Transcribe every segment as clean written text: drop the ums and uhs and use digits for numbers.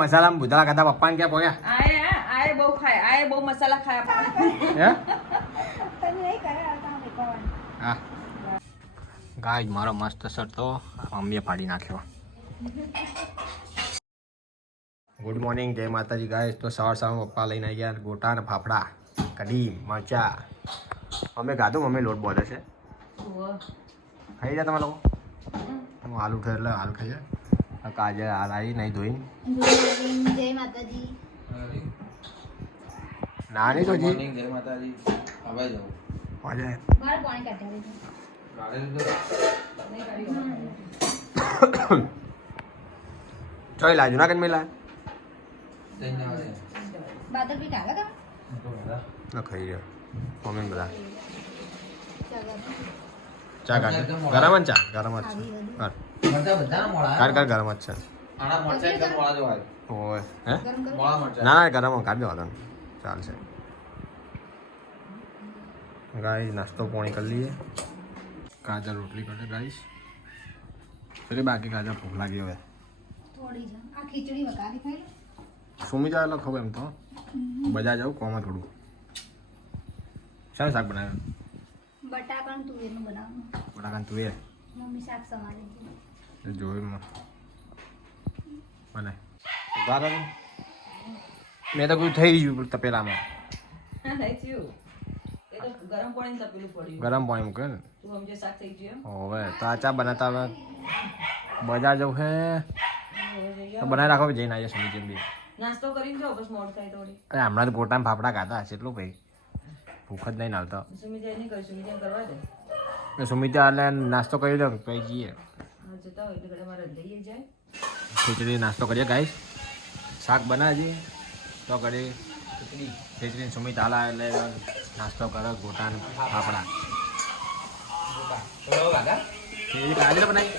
મસાલા ભૂતળા ખાતા પપ્પાને ક્યાં પોયા આય બહુ ખાય આય બહુ મસાલા ખાય હે હા ગાય મારો મસ્ત શર્ટ તો મમ્મીએ ફાડી નાખ્યો. ગુડ મોર્નિંગ, જય માતાજી ગાય. તો સવાર પપ્પા લઈને આવી ગયા ગોટા અને ફાફડા, કઢી, મરચા. અમે ગાધું, મમ્મી લોટ બોલે છે. ખાઈ જાય તમે લોકો? હું હાલ ઉઠે એટલે હાલ ખાઈ જાય. કાજે હાલ આવી નહીં ધોઈને. જય માતાજી. નાની તો જી જય માતાજી. હવે જાઉં આજે મારે પાણી કાઢી ચોઈ લાજો ના કઈ મેલા બાદલ બી કાઢા કા ના ખાઈ રહ્યો મમ્મી બધા ચા કાઢ ગરમ જ ચા ગરમ જ છે કાઢ ગરમ જ છે ઓય હે ના ગરમ કાઢ દો ચાલશે. ગાઈસ નાસ્તો પોણી કરી લઈએ. કાજલ રોટલી કરે ગાઈસ. એટલે બાકી કાજલ ભૂખ લાગી હવે થોડી જ આ ખીચડી વઘારી ખાઈ લો. સુમી જાય એટલે ખબર એમ તો બજાર જાઉં કોમાં થોડું. શાનું શાક બનાવ્યું? બટાકાનું તુવેરનું બનાવવાનું. બટાકાનું તુવેર મમ્મી શાક સમારે જોયું મને બરાબર. મેં તો કોઈ થઈ ગયું તપેલામાં ગરમ પાણી તપેલું પડ્યું. ગરમ પાણી મૂકે ને તું સમજે શાક થઈ ગયું હવે તો આ ચા બનાવતા હવે બજાર જવું હે તો બનાવી રાખો જઈને આવીએ સુમી જેમ બી નાસ્તો કરીને જાઓ બસ મોડ થાય થોડી. અરે હમણાં તો ગોટામાં ફાફડા ખાતા હશે એટલું ભાઈ ભૂખ જ નહીં આવતો. સુમિતા નહીં કરી સુમિતા કરવા દે સુમિતા એટલે નાસ્તો કરી દો પછી જઈએ જતા હોય એટલે ઘરે મારે દઈએ જાય ખીચડી નાસ્તો કરીએ ગાઈસ. શાક બનાવીએ તો કરી ખીચડી સુમિત હાલા એટલે નાસ્તો કરો ગોટા ફાફડા ખીચડી કાલે બનાવી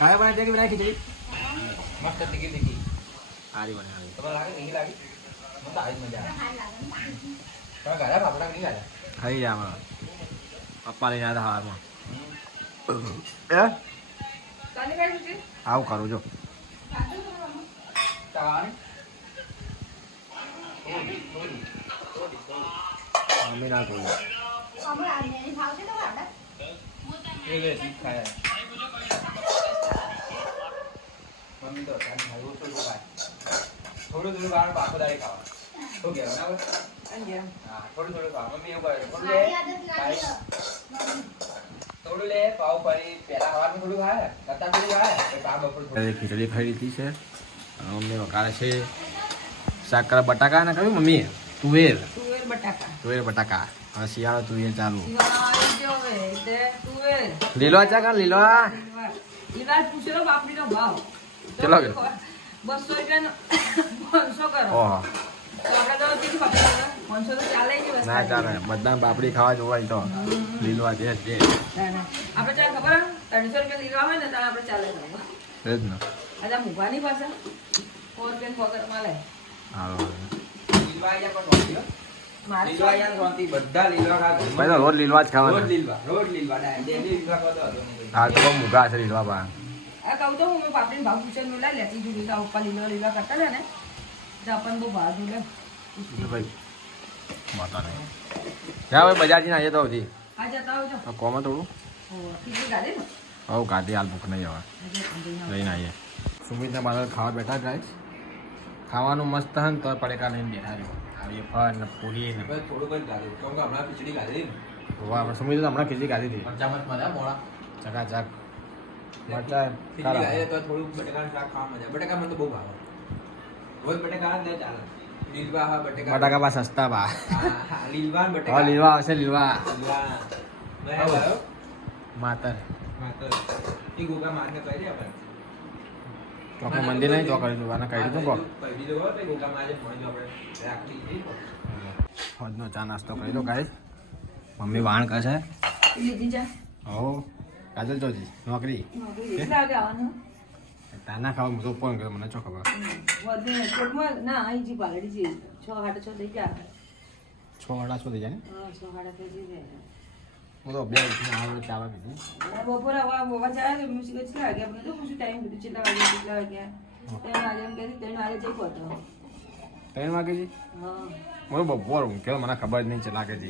કાલે બનાવી કે બનાવી ખીચડી સારી બને ખાઈ જા હમણાં પપ્પા લઈને આવ્યા હારમાં આવું કરું જો મમ્મી ના કહું થોડું થોડું કારણ પાકો દાડે ખાવા શું કહેવાય બરાબર? હા થોડું થોડું ખાવા મમ્મી એવું કરે થોડું લે પાવ ફરી પહેલા ખાવાનું થોડું ખાય કરતા થોડું ખાય પાવ બપોર ખીચડી ખાઈ લીધી છે. મમ્મી વકાળે છે શાક કરે બટાકા ને કહ્યું મમ્મી તુવેર તુવેર બટાકા. હવે શિયાળો તુવેર ચાલુ. લીલો ચા કા લીલો પૂછેલો બાપડીનો ભાવ ચલો કે 200 રૂપિયાનો 500 કરો ઓહો આપણે તો કેટલી બાપડી 500 તો ચાલે જ વસ્તુ ના ચાલે બધા પાપડી ખાવા જોવાય તો લીલવા જે જે આપણે ચાલ ખબર 300 રૂપિયા લીધા હોય ને ત્યારે આપણે ચાલે એ જ ને આજે મુભાની પાસે 4 રૂપિયા ફોકટ મળે હાલો લીલવાયા પણ નોંધ્યો લીલવાયા નોંધી બધા લીલવા ખાતા ભાઈ તો રોજ લીલવા જ રોજ ખાવાના. લીલવા ડેલી લીલવા ખાતો હતો નહીં હા તો બહુ મૂગા છે લીલવા બા. આ કહું તો હું પાપડીનો ભાવ પૂછે નો લાય લેતી જુ લીલા ઉપર લીલા કરતા લે ને તો આપણને બહુ ભાવ લે ભાઈ માતા નહીં ત્યાં હવે બજાર જઈને આવીએ તો હજી આ જતા આવજો કોમાં થોડું ખીચડી ગાડી ને હવે ગાડી હાલ ભૂખ નહીં આવે લઈને આવીએ. સુમિતના બાળક ખાવા બેઠા ગાઈસ. ખાવાનું મસ્ત હે ને તો પડેકા લઈને બેઠા રહ્યો આવી ફળ ને પૂરી ને બસ થોડું પણ ગાધું કેમ કે હમણાં ખીચડી ગાધી ને આપણે સુમિત તો હમણાં ખીચડી ખાધી હતી મરચા મત મળ્યા મોડા ચકાચક મરચા ખીચડી ગાધી તો થોડું બટેકાનું શાક ખાવા મજા બટેકા મને તો બહુ ભાવે રોજ બટેકા ને ચાલે લીલવા હા બટાકા બા સસ્તા બા લીલવા ને હા બટેકા લીલવા આવશે લીલવા લીલવા મેં આવ્યો માતર માત્ર એ ગોગા મારને કહી દે આપણે ચોકનું મંદિર નહીં ચોકડી જોવાના કહી દીધું કહો કહી દીધું હોય તો ગોગા માં આજે ફોન આપણે રાખી દીધી ફોજનો ચા નાસ્તો કરી દો ગાઈસ. મમ્મી વાણ કરશે લીધી જા હો કાજલ જોજી નોકરી કેટલા વાગે આવવાનું તાના ખાવા તો ફોન કર્યો મને ચો ખબર વધે કોટમાં ના અહીં જી પાલડી જી 6 8 6 થઈ ગયા 6 વાડા સુધી જાય ને હા 6 8 થઈ જાય હું તો બે આવે ચાવા કીધું બપોરે આવા જાય તો મ્યુઝિક કેટલા વાગ્યા આપણે તો પૂછું ટાઈમ કીધું કેટલા વાગ્યા 3 વાગે એમ કહેતી 3 વાગે જઈ પહોંચો. 3 વાગે છે હા. મને બપોર ઊંઘ્યો મને ખબર જ નહીં છે લાગે છે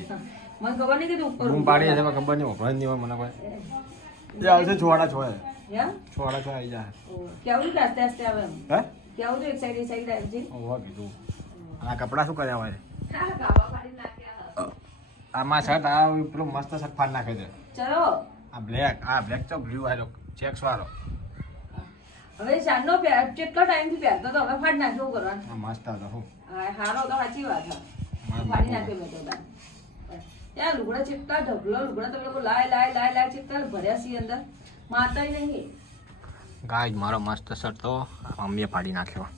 મને ખબર નહીં કે તું ઉપર રૂમ પાડી હશે મને ખબર નહીં ઓપન નહીં હોય મને કોઈ એ આવશે છોડા છોય એમ? છોડા છોય આવી જાય કેવું છે આસ્તે આસ્તે આવે એમ? હે કેવું છે એક સાઈડ આવજે. ઓવા કીધું આ કપડા શું કર્યા હોય હા, ગાવા પાડીને નાખ્યા. આમાં શર્ટ આ પેલું મસ્ત શર્ટ ફાડ નાખે છે ચલો આ બ્લેક તો બ્લુ વાળો ચેક્સ વાળો હવે સાંજનો કેટલા ટાઈમથી પહેરતો તો હવે ફાડી નાખ્યો કરવાનું. આ મસ્ત હતો હું હા, હારો તો સાચી વાત છે. ફાડી નાખ્યો મેં તો તાર. ત્યાં લુગડા ચીપકા ઢગલો લુગડા તમે લોકો લાય ચીપકા ભર્યા છીએ અંદર માતાય નહીં. ગાય મારો મસ્ત શર્ટ તો મમ્મીએ ફાડી નાખ્યો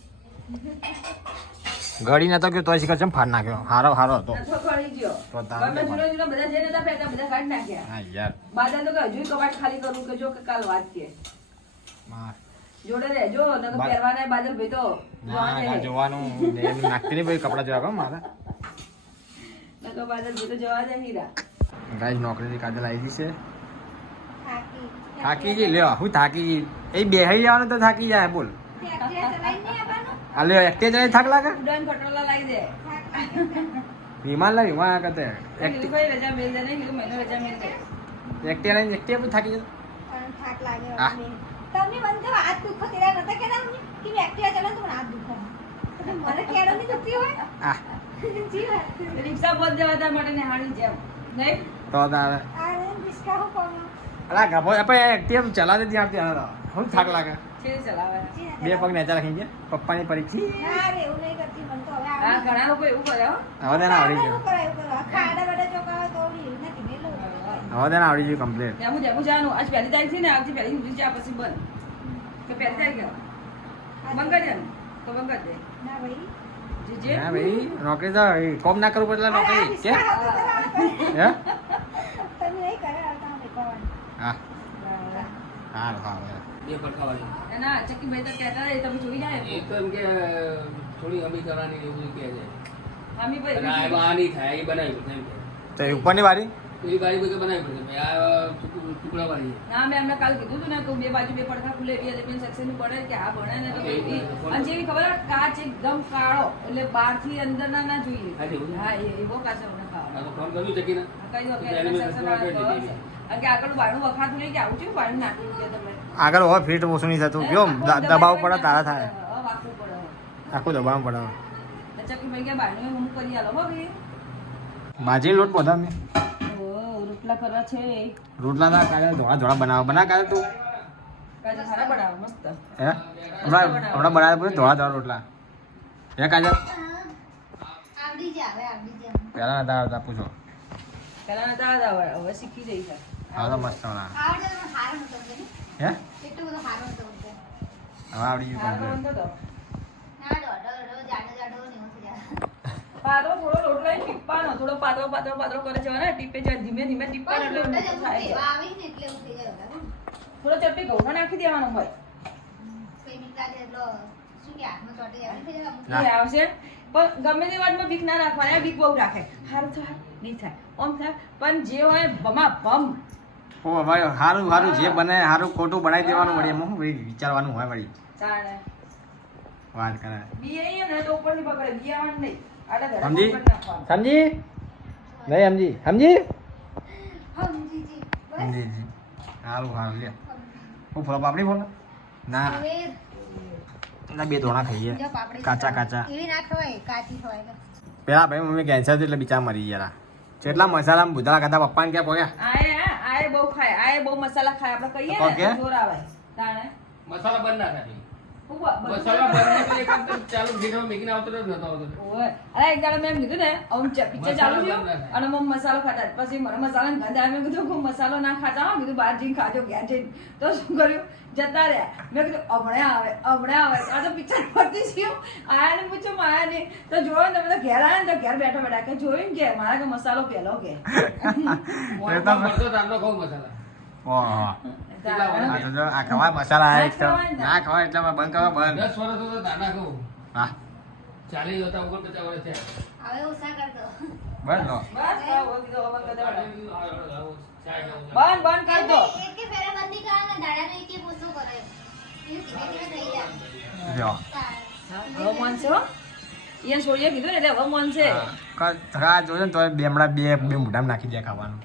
ગળી નતો ગયો તો શીખર ચમ ફાડ નાખ્યો હારો હતો નથો ફાડી ગયો. તો તારે ગમે જૂનો બધા જે નતા પહેરતા બધા કાઢી નાખ્યા. હા યાર બાદલ તો કે હજુ કબાટ ખાલી કરું કે જો કે કાલ વાત કે માર જોડે રહેજો નકર પહેરવાના બાદલ ભાઈ તો ના જોવાનું એમ નાખતી નહીં ભાઈ કપડા જોવા મારા નકર બાદલ ભાઈ તો જવા દે હીરા. ગાય નોકરીથી કાજલ આવી છે થાકી થાકી ગઈ લ્યો હું થાકી ગઈ એ બેહી જવાનું તો થાકી જાય બોલ એક્ટિવા ચલાવીને નહીં આવવાનું? આ લ્યો એકટે જઈને થાક લાગે ઉડાન ખટોલા લાવી દે. વિમાન લા વિમાન કરતે લીધું કોઈ રજા મેલ દે નહીં લીધું મહિનો રજા મેલ દે. એકટે લઈને એકટે પણ થાકી જતો પણ થાક લાગે હા. હવે. તમને મને તો હાથ દુખો તેરા નતા કહેતા અમને કે મેં એક્ટિવા ચલાવું તો મને હાથ દુખો. તો મને કેળો નહીં દુખતી હોય? આ જી વાત. રિક્ષા બંધ જવા માટે નિહાળી જેમ નહીં તો તારે આ રિસ્કા હું કોણ? અલા ગભો આપણે એકટે ચલા દે ત્યાં આવતી હું થાક લાગે છે ચલાવે. બે પગ નેચા રાખી ગયા પપ્પાની પરીક્ષી ના રે એવું નહીં કરતી મને તો હવે હા આવડી ઘણા લોકો એવું કરે હો. હવે તેને આવડી એવું ગયું કરે, એવું કરે. ખાડા બાડા ચોકાવે તો આવડી એવું નથી મેલું. હવે તેને આવડી ગયું કમ્પ્લીટ જેમું જવાનું આજ પહેલી તારીખ છે ને આવતી પહેલી સુધી આ પછી બંધ તો પહેલી તારીખ બંધ કરી દેવાનું તો બંધ કરી દે ના ભાઈ. જે હા ભાઈ નોકરી તો કોમ ના કરવું પડે નોકરી કે રિસ્કા હતું તો હે તમે નહીં કરે આવતા અમે કહેવાનું. હા હારું હારું બે પડકાવાની એના ચક્કીભાઈ તો કહેતા હતા, તમે જોઈ જાય એ તો એમ કે થોડી હમી કરવાની એવું બધું કહે છે મમ્મી અને ભાઈ એમાં આ નહીં થાય એ બનાવી પડશે એમ કે તો એ ઉપરની વારી પેલી બારી બધું બનાવી પડશે ભાઈ આ ટુકડા વાળી છે. ના મેં એમને કાલ કીધું હતું ને કે બે બાજુ બે પડખા ખુલે એવી એટલે સેક્શન પડે કે આ ભણે ને તો એવી અને જેવી ખબર હોય, કાચ એકદમ કાળો એટલે બહારથી અંદર ના જોઈએ. હા, એવું છે? હા એવો કાચ અમને આ ખાવાનો. તો ફોન કર્યું ચકીને કઈ દો કે તો એની સેક્શન અંદર વાળા કરી દીધી. કારણ કે આગળ બારણું વખાતું નહીં કે આવું છે બારણું નાખ્યું કે તમે આગળ હવે ફીટ ઓછું નહીં થતું કયો દબાવ પડે તારા થાય હા, વાગવું પડે. આખું દબાવ પડે ચક્કીભાઈ કે બારણું હું કરી આલો હો ભાઈ. બાજી લોટ બધા મેં રોટલા કરવા છે રોટલા ના કાલે ધોળા બના કાલે તું કાજે સારા બનાવો મસ્ત. હે હમણાં બનાવે પછી ધોળા રોટલા હે કાજલ આવડી જાય હવે આવડી જાય. પહેલા નતા આવતા પૂછો પેલા નતા આવતા, હવે શીખી જઈ છે. હવે તો મસ્ત બના આવડે તો હારો નતો ને. હે એટલું બધું હારો નતો બોલતો. હવે આવડી ગયું સારો complete. બનતો હતો. ના દોડો જાડો જાડો નહીં હોતી જાય. પાતળો થોડો રોટલો એ ટીપવાનો, થોડો પાતળો કરે છે ને ટીપે છે ધીમે ધીમે ટીપવાનો એટલે પણ મોટો થાય છે. એવા આવી ને એટલે એવું થઈ જાય બધા. થોડો ચપટી ઘઉંમાં નાખી દેવાનો હોય કઈ બીક લાગે એટલો શું કે હાથમાં ચોટી જાય થઈ જાય અમુક. ના. એ આવશે પણ ગમે તે વાતમાં બીક ના રાખવાની, આ બીક બહુ રાખે. હારું થાય નહીં થાય ઓમ થાય પણ જે હોય ભમા ભમ. ઓ ભાઈ સારું સારું જે બને સારું ખોટું બનાવી દેવાનું વળી એમાં શું વળી વિચારવાનું હોય વળી તાણે વાત કરે બી અહીંયા ને તો ઉપરથી પકડે બિયાવાનું નહીં. આડા ધડા સમજી ઉપર નાખવાનું. સમજી નહીં સમજી સમજી બસ સમજી સારું સારું લે હું ફોલો પાપડી બોલો ના હવે ના બે ધોણા ખાઈએ જો પાપડી કાચા એવી ના ખવાય કાચી ખવાય બસ. પેલા ભાઈ મમ્મી કેન્સર એટલે બિચાર મરી ગયા જેટલા મસાલા ભૂતળા કરતા પપ્પાને ક્યાં પોયા આયે બહુ ખાય, આયે બહુ મસાલા ખાય. આપણે કહીએ તો ને કે? તો જોર આવે. તાણે મસાલા બંધ ના થાય હું બધું મસાલા બંધ તો એકદમ ચાલુ ભીખમાં મેકીને આવતો જ નતો આવતો ઓય. અરે એક દાડો મેં એમ કીધું ને આમ પિક્ચર ચાલુ થયું અને મમ્મી મસાલો ખાતા પછી મને મસાલા ગંધ આવે. મેં કીધું હું મસાલો ના ખાતા હો. કીધું બહાર જઈને ખાજો ઘેર જઈને. તો શું કર્યું જતા રહ્યા. મેં કીધું હમણાં આવે આ તો પિક્ચર પતી ગયું. આયા ને પૂછ્યું આયા ને તો જોયું ને બધા ઘેર આવ્યા ને તો ઘેર બેઠા કે જોયું ને કે મારા કે મસાલો પેલો કે મોઢમાં મળતો તારનો ખાવ મસાલા આ ખવાય મસાલા આ એક તો ના ખવાય એટલે બંધ કરવા બંધ 10 વર્ષ તો દાના ખાવ હા 40 હતા 49 વર્ષ થયા હવે ઓછા કર દો. બંધ લો બસ હવે કીધું હવે બંધ કરી દેવાના. ચાય ખાવું. બંધ કરી દો. એકે ફેરા બંધી કરે ને દાડાનો એકે પૂછો કરે. જો હવે મોન છે હો અહીંયા છોડીએ કીધું ને એટલે હવે મોન છે જોયો ને તો બેમડા બે મોઢામાં નાખી દે ખાવાનું